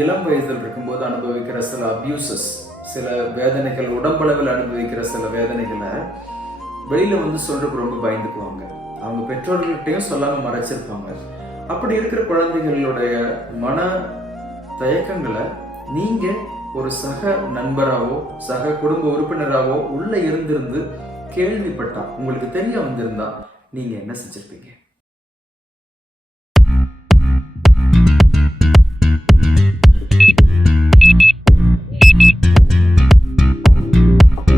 இளம் வயதில் இருக்கும்போது அனுபவிக்கிற சில அபியூசஸ், சில வேதனைகள், உடம்பளவில் அனுபவிக்கிற சில வேதனைகளை வெளியில சொல்றதுக்கு ரொம்ப பயந்துக்குவாங்க. அவங்க பெற்றோர்கள்ட்டையும் சொல்லாம மறைச்சிருப்பாங்க. அப்படி இருக்கிற குழந்தைகளுடைய மன தயக்கங்களை நீங்க ஒரு சக நண்பராவோ சக குடும்ப உறுப்பினராவோ உள்ள இருந்திருந்து கேள்விப்பட்டா, உங்களுக்கு தெரிய வந்திருந்தா நீங்க என்ன செஞ்சிருப்பீங்க?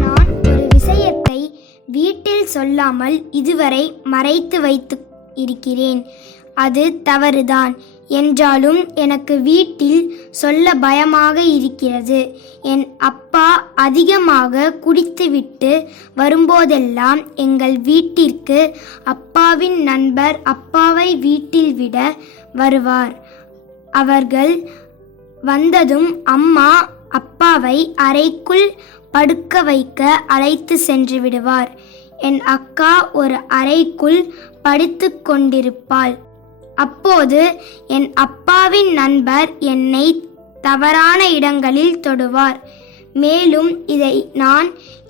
நான் ஒரு விஷயத்தை வீட்டில் சொல்லாமல் இதுவரை மறைத்து வைத்து இருக்கிறேன். அது தவறுதான் என்றாலும் எனக்கு வீட்டில் சொல்ல பயமாக இருக்கிறது. என் அப்பா அதிகமாக குடித்துவிட்டு வரும்போதெல்லாம் எங்கள் வீட்டிற்கு அப்பாவின் நண்பர் அப்பாவை வீட்டில் விட வருவார். அவர்கள் வந்ததும் அம்மா அப்பாவை அறைக்குள் படுக்க வைக்க அழைத்து சென்று விடுவார். என் அக்கா ஒரு அறைக்குள் படித்து கொண்டிருப்பாள். அப்போது என் அப்பாவின் நண்பர் என்னை தவறான இடங்களில் தொடுவார். மேலும் இதை நான்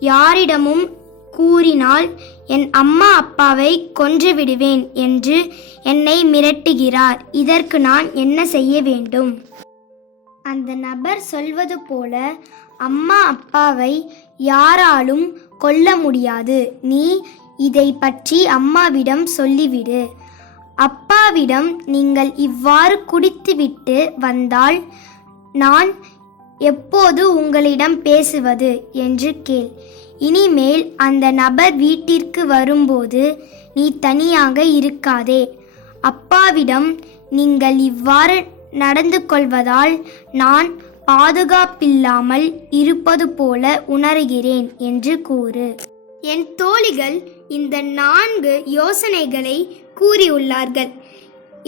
யாரிடமும் கூறினால் என் அம்மா அப்பாவை கொன்று விடுவேன் என்று என்னை மிரட்டுகிறார். இதற்கு நான் என்ன செய்ய வேண்டும்? அந்த நபர் சொல்வது போல அம்மா அப்பாவை யாராலும் கொல்ல முடியாது. நீ இதை பற்றி அம்மாவிடம் சொல்லிவிடு. அப்பாவிடம் நீங்கள் இவ்வாறு குடித்துவிட்டு வந்தால் நான் எப்போது உங்களிடம் பேசுவது என்று கேள். இனிமேல் அந்த நபர் வீட்டிற்கு வரும்போது நீ தனியாக இருக்காதே. அப்பாவிடம் நீங்கள் இவ்வாறு நடந்து கொள்வதால் நான் பாதுகாப்பில்லாமல் இருப்பது போல உணர்கிறேன் என்று கூறு. என் தோழிகள் இந்த 4 யோசனைகளை கூறியுள்ளார்கள்.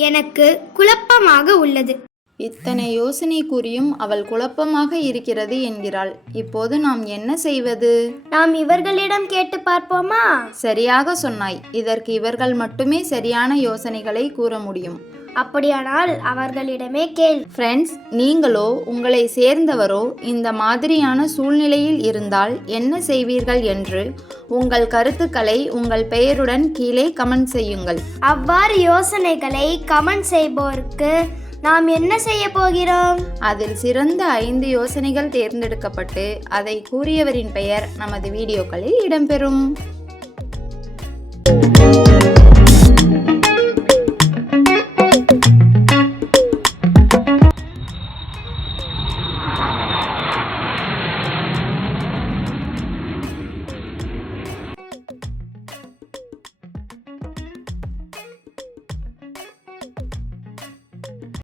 எனக்கு குழப்பமாக உள்ளது. இத்தனை யோசனை கூறியும் அவள் குழப்பமாக இருக்கிறது என்கிறாள். இப்போது நாம் என்ன செய்வது? நாம் இவர்களிடம் கேட்டு பார்ப்போமா? சரியாக சொன்னாய். இதற்கு இவர்கள் மட்டுமே சரியான யோசனைகளை கூற முடியும். அப்படியானால் அவர்களிடமே கேள். ஃப்ரெண்ட்ஸ், நீங்களோ உங்களை சேர்ந்தவரோ இந்த மாதிரியான சூழ்நிலையில் இருந்தால் என்ன செய்வீர்கள் என்று உங்கள் கருத்துக்களை உங்கள் பெயருடன் கீழே கமெண்ட் செய்யுங்கள். அவ்வாறு யோசனைகளை கமெண்ட் செய்பவருக்கு நாம் என்ன செய்ய போகிறோம்? அதில் சிறந்த 5 யோசனைகள் தேர்ந்தெடுக்கப்பட்டு அதை கூறியவரின் பெயர் நமது வீடியோக்களில் இடம்பெறும்.